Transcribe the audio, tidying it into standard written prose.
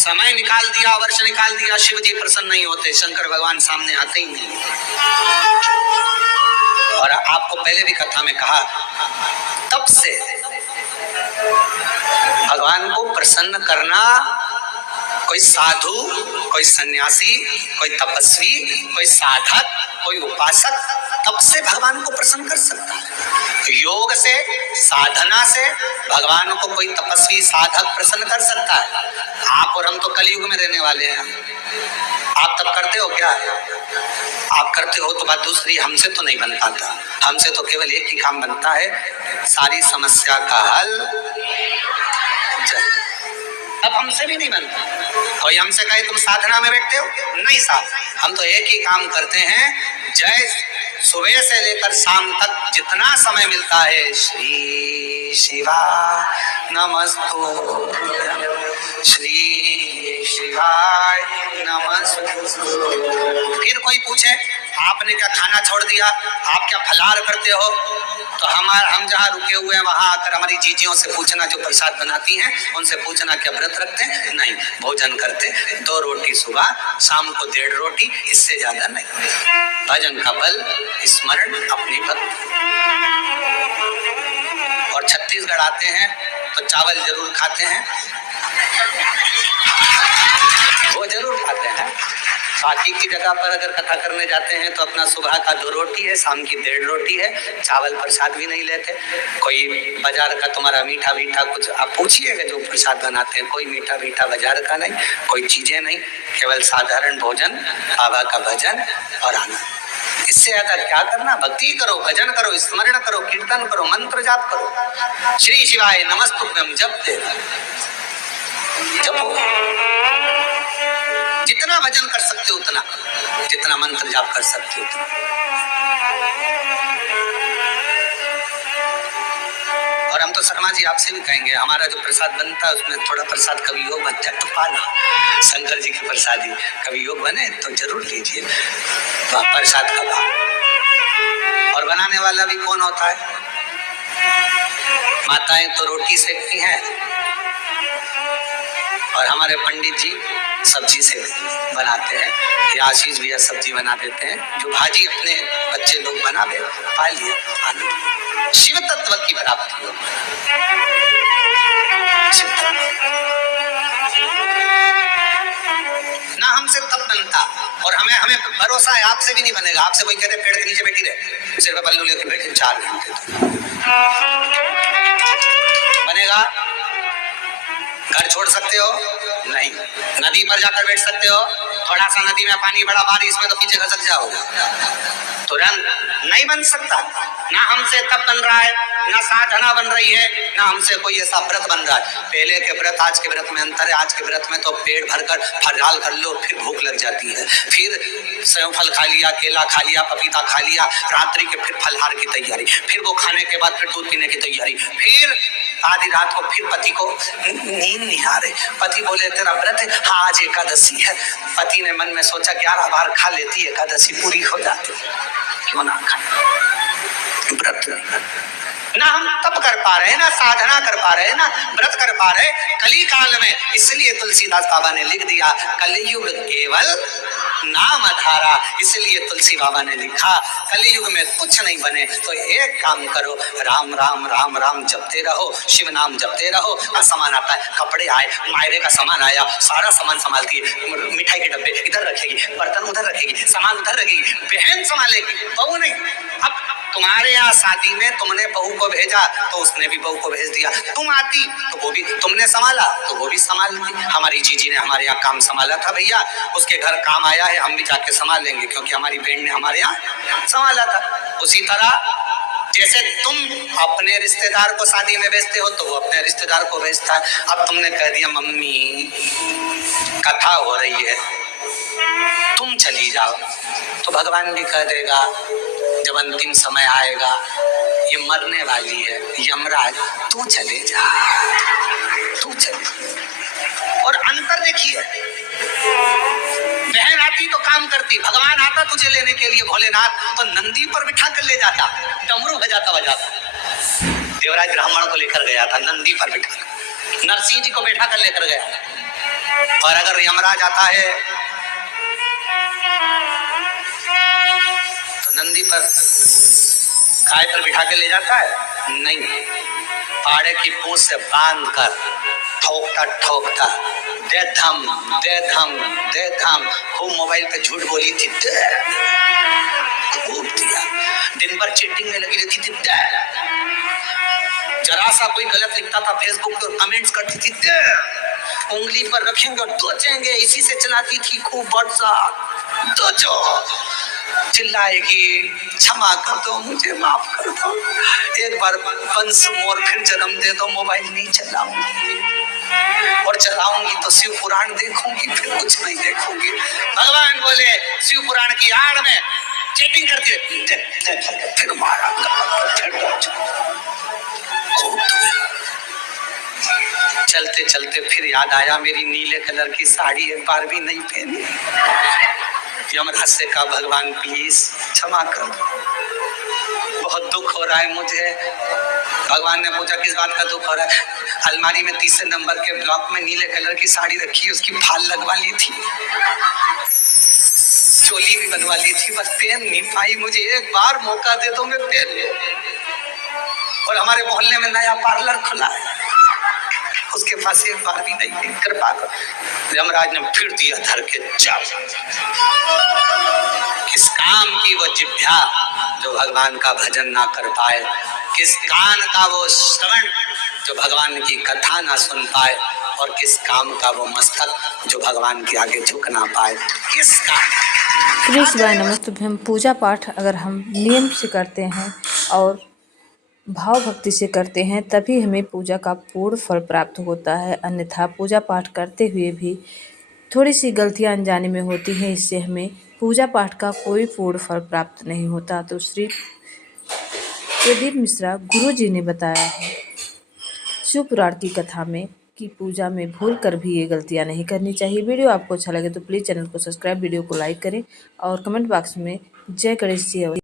समय निकाल दिया, वर्ष निकाल दिया, शिव जी प्रसन्न नहीं होते, शंकर भगवान सामने आते ही नहीं। और आपको पहले भी कथा में कहा, तब से भगवान को प्रसन्न करना कोई साधु, कोई सन्यासी, कोई तपस्वी, कोई साधक, कोई उपासक तब से भगवान को प्रसन्न कर सकता है। योग से, साधना से भगवान को कोई तपस्वी साधक प्रसन्न कर सकता है। आप और हम तो कलयुग में रहने वाले हैं। आप तब करते हो क्या? आप करते हो तो बात दूसरी, हमसे तो नहीं बन पाता। हमसे तो केवल एक ही काम बनता है, सारी समस्या का हल। अब हमसे भी नहीं बनता। कोई हमसे कहे तुम साधना में बैठते हो, नहीं साहब, हम तो एक ही काम करते हैं, जय सुबह से लेकर शाम तक जितना समय मिलता है, श्री शिवा नमस्तु, श्री शिवाय नमस्तु। फिर कोई पूछे आपने क्या खाना छोड़ दिया, आप क्या फलाहार करते हो, तो हम जहाँ रुके हुए हैं वहां आकर हमारी जीजियों से पूछना, जो प्रसाद बनाती हैं उनसे पूछना क्या व्रत रखते हैं? नहीं, भोजन करते, 2 रोटी सुबह, शाम को 1.5 रोटी, इससे ज्यादा नहीं। भजन का बल, स्मरण, अपनी भक्ति। और छत्तीसगढ़ आते हैं तो चावल जरूर खाते हैं, वो जरूर खाते हैं। बाकी की जगह पर अगर कथा करने जाते हैं तो अपना सुबह का 2 रोटी है, शाम की 1.5 रोटी है, चावल प्रसाद भी नहीं लेते। कोई बाजार का तुम्हारा मीठा मीठा कुछ आप पूछिएगा, जो प्रसाद बनाते हैं कोई मीठा मीठा बाजार का नहीं, कोई चीजें नहीं, केवल साधारण भोजन, बाबा का भजन और आनंद। इससे ज्यादा क्या करना? भक्ति करो, भजन करो, स्मरण करो, कीर्तन करो, मंत्र जाप करो, श्री शिवाय नमस्तुभ्यम जपते जपो। जितना भजन कर सकते हो उतना, जितना मंत्र जाप कर सकते हो उतना। और हम तो शर्मा जी आपसे भी कहेंगे, हमारा जो प्रसाद बनता है उसमें थोड़ा प्रसाद कभी योग बनता है तो पाना, शंकर जी की प्रसादी कभी योग बने तो जरूर लीजिए, तो प्रसाद का भाव। और बनाने वाला भी कौन होता है? माताएं तो रोटी सेकती हैं और हमारे पंडित जी सब्जी से बनाते हैं, या आशीष भैया सब्जी बना देते हैं, जो भाजी अपने बच्चे लोग बना दे, पा लिए आनंद। शिव तत्व की प्राप्ति हो। ना हमसे तब बनता, और हमें भरोसा है आपसे भी नहीं बनेगा। आपसे कोई कहते पेड़ के नीचे बैठी रहे, सिर पे पल्लू लेकर बैठे 4 घंटे, बनेगा? घर छोड़ सकते हो? नहीं। नदी पर जाकर बैठ सकते हो? थोड़ा सा नदी में पानी बड़ा बारिश में तो पीछे खसक जाओगे, तुरंत नहीं बन सकता। ना हमसे तब बन रहा है, ना साधना बन रही है, ना हमसे कोई ऐसा व्रत बन रहा है। पहले के व्रत आज के व्रत में अंतर है। आज के व्रत में तो पेट भरकर फलाहार कर लो, फिर भूख लग जाती है, फिर सेव फल खा लिया, केला खा लिया, पपीता खा लिया, रात्रि के फिर फलाहार की तैयारी, फिर वो खाने के बाद फिर दूध पीने की तैयारी, फिर आधी रात को फिर पति को नींद नहीं आ रही, पति बोले तेरा व्रत है, हाँ आज एकादशी है। पति ने मन में सोचा 11 बार खा लेती, एकादशी पूरी हो जाती, क्यों ना खाए। व्रत ना हम तप कर पा रहे, ना साधना कर पा रहे, ना व्रत कर पा रहे कली काल में। इसलिए तुलसीदास बाबा ने लिख दिया, कलयुग केवल नाम धारा। इसलिए तुलसी बाबा ने लिखा, कलयुग में कुछ नहीं बने तो एक काम करो, राम राम राम राम जपते रहो, शिव नाम जपते रहो। अब सामान आता है, कपड़े आए, मायरे का सामान आया, सारा सामान संभालती है, मिठाई के डब्बे इधर रखेगी, बर्तन उधर रखेगी, सामान उधर रखेगी, बहन संभालेगी, बहू नहीं। अब तुम्हारे यहाँ शादी में तुमने बहू को भेजा तो उसने भी बहू को भेज दिया, तुम आती तो वो भी, तुमने संभाला तो वो भी संभालती। हमारी जीजी ने हमारे यहाँ काम संभाला था भैया, उसके घर काम आया है, हम भी जाके संभाल लेंगे क्योंकि हमारी बहन ने हमारे यहाँ संभाला था। उसी तरह जैसे तुम अपने रिश्तेदार को शादी में भेजते हो तो वो अपने रिश्तेदार को भेजता है। अब तुमने कह दिया मम्मी कथा हो रही है तुम चली जाओ, तो भगवान भी कह देगा जब अंतिम समय आएगा, ये मरने वाली है, यमराज तू चले जा, तू चले। और अंतर देखिए, बहन आती तो काम करती, भगवान आता तुझे लेने के लिए भोलेनाथ तो नंदी पर बिठा कर ले जाता, डमरू बजाता बजाता। देवराज ब्राह्मण को लेकर गया था नंदी पर बिठा, नरसिंह जी को बैठा कर लेकर गया। और अगर यमराज आता है तो नंदी पर काय पर बिठा के ले जाता है? नहीं, पाड़े की पूंछ से बांध कर ठोकता ठोकता दे धम दे धम दे धम। खूब मोबाइल पे झूठ बोली थी, खूब दिया। दिन भर चीटिंग में लगी रहती थी, जरा सा कोई गलत लिखता था फेसबुक पे कमेंट्स करती थी, उंगली पर रखेंगे और दोचेंगे। इसी से चलाती थी खूब व्हाट्सएप। दोचो, चिल्लाएगी, क्षमा कर दो, मुझे माफ कर दो, एक बार वंश मोर फिर जन्म दे दो, मोबाइल नहीं चलाऊंगी, और चलाऊंगी तो शिव पुराण देखूंगी, फिर कुछ नहीं देखूंगी। भगवान बोले शिव पुराण की आड़ में चैटिंग करती है, फिर मारा, फिर चलते चलते फिर याद आया मेरी नीले कलर की साड़ी एक बार भी नहीं पहनी। यमराज से कहा भगवान प्लीज क्षमा कर दो, बहुत दुख हो रहा है मुझे। भगवान ने पूछा किस बात का दुख हो रहा है? अलमारी में तीसरे नंबर के ब्लॉक में नीले कलर की साड़ी रखी, उसकी फाल लगवा ली थी, चोली भी बनवा ली थी, बस पहन नहीं पाई। मुझे एक बार मौका दे दो, मैं पहन लूं। और हमारे मोहल्ले में नया पार्लर खुला है, उसके पास एक बार भी नहीं, कृपा करो। यमराज ने फिर दिया धर के, जाओ। किस काम की वो जिह्वा जो भगवान का भजन ना कर पाए, किस कान का वो श्रवण जो भगवान की कथा ना सुन पाए, और किस काम का वो मस्तक जो भगवान के आगे झुक ना पाए, किसका। श्री शिवाय नमस्तुभ्यं। हम पूजा पाठ अगर हम नियम से करते हैं और भाव भक्ति से करते हैं तभी हमें पूजा का पूर्ण फल प्राप्त होता है। अन्यथा पूजा पाठ करते हुए भी थोड़ी सी गलतियां अनजाने में होती हैं, इससे हमें पूजा पाठ का कोई पूर्ण फल प्राप्त नहीं होता। तो श्री प्रदीप मिश्रा गुरु जी ने बताया है शिव पुराण की कथा में कि पूजा में भूल कर भी ये गलतियां नहीं करनी चाहिए। वीडियो आपको अच्छा लगे तो प्लीज़ चैनल को सब्सक्राइब, वीडियो को लाइक करें और कमेंट बॉक्स में जय गणेश जी